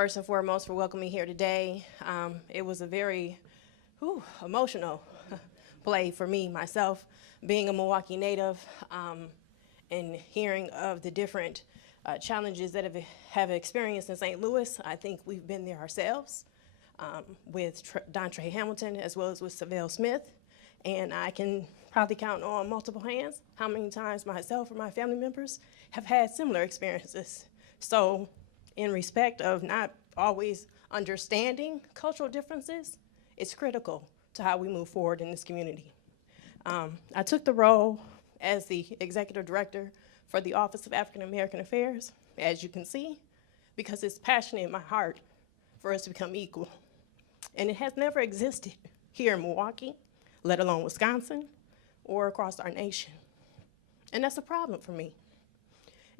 first and foremost, for welcoming me here today. It was a very emotional play for me, myself, being a Milwaukee native, and hearing of the different challenges that have experienced in St. Louis. I think we've been there ourselves with Dontre Hamilton as well as with Orlandersmith. And I can probably count on multiple hands how many times myself or my family members have had similar experiences. So in respect of not always understanding cultural differences, it's critical to how we move forward in this community. I took the role as the executive director for the Office of African American Affairs, as you can see, because it's passionate in my heart for us to become equal. And it has never existed here in Milwaukee, let alone Wisconsin, or across our nation. And that's a problem for me.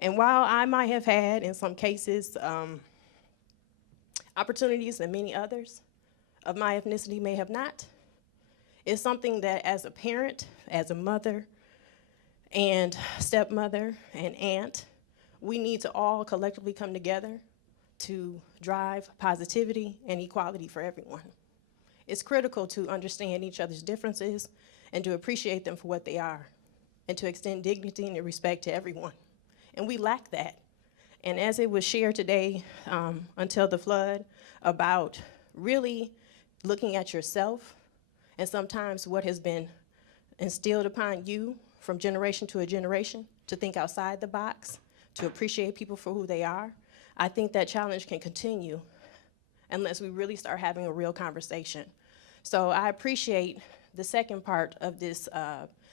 And while I might have had, in some cases, opportunities that many others of my ethnicity may have not, it's something that as a parent, as a mother, and stepmother, and aunt, we need to all collectively come together to drive positivity and equality for everyone. It's critical to understand each other's differences and to appreciate them for what they are, and to extend dignity and respect to everyone. And we lack that. And as it was shared today, until the flood, about really looking at yourself and sometimes what has been instilled upon you from generation to a generation, to think outside the box, to appreciate people for who they are, I think that challenge can continue unless we really start having a real conversation. So I appreciate the second part of this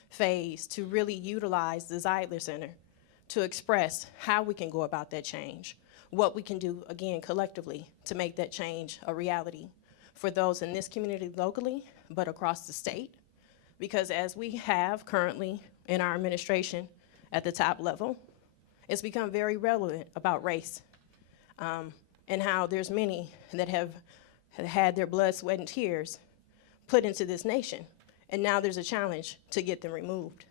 phase to really utilize the Zeidler Center to express how we can go about that change, what we can do, again, collectively to make that change a reality for those in this community locally, but across the state. Because as we have currently in our administration at the top level, it's become very relevant about race, and how there's many that have had their blood, sweat, and tears put into this nation, and now there's a challenge to get them removed.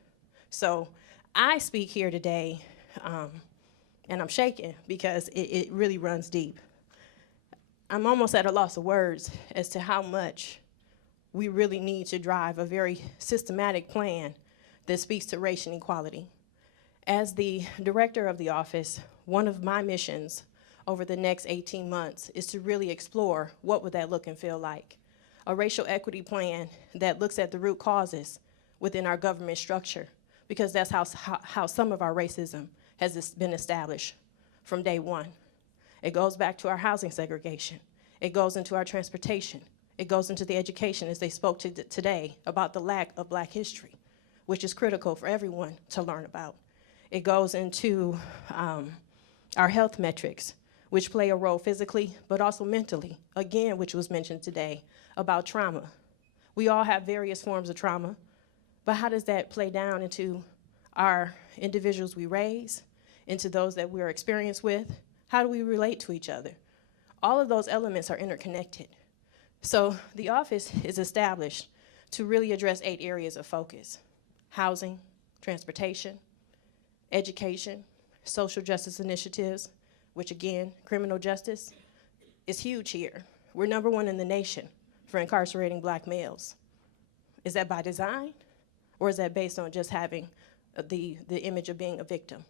So I speak here today, and I'm shaking because it really runs deep. I'm almost at a loss of words as to how much we really need to drive a very systematic plan that speaks to race and equality. As the director of the office, one of my missions over the next 18 months is to really explore what would that look and feel like. A racial equity plan that looks at the root causes within our government structure, because that's how some of our racism has been established from day one. It goes back to our housing segregation. It goes into our transportation. It goes into the education, as they spoke to today, about the lack of Black history, which is critical for everyone to learn about. It goes into our health metrics, which play a role physically, but also mentally, again, which was mentioned today, about trauma. We all have various forms of trauma, but how does that play down into our individuals we raise, into those that we're experienced with? How do we relate to each other? All of those elements are interconnected. So the office is established to really address 8 areas of focus: housing, transportation, education, social justice initiatives, which again, criminal justice is huge here. We're #1 in the nation for incarcerating Black males. Is that by design, or is that based on just having the image of being a victim?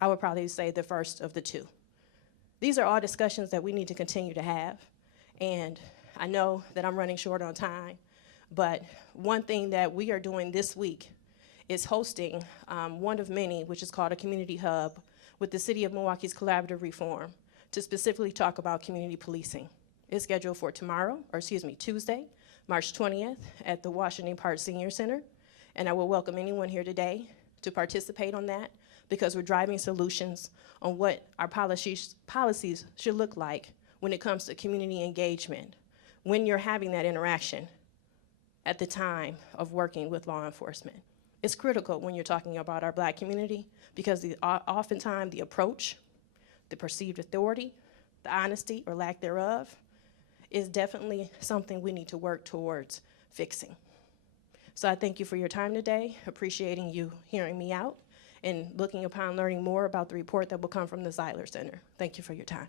I would probably say the first of the two. These are all discussions that we need to continue to have, and I know that I'm running short on time, but one thing that we are doing this week is hosting one of many, which is called a community hub, with the City of Milwaukee's Collaborative Reform, to specifically talk about community policing. It's scheduled for Tuesday, March 20th at the Washington Park Senior Center, and I will welcome anyone here today to participate on that, because we're driving solutions on what our policies should look like when it comes to community engagement, when you're having that interaction at the time of working with law enforcement. It's critical when you're talking about our Black community, because oftentimes the approach, the perceived authority, the honesty or lack thereof is definitely something we need to work towards fixing. So I thank you for your time today, appreciating you hearing me out, and looking upon learning more about the report that will come from the Zeidler Center. Thank you for your time.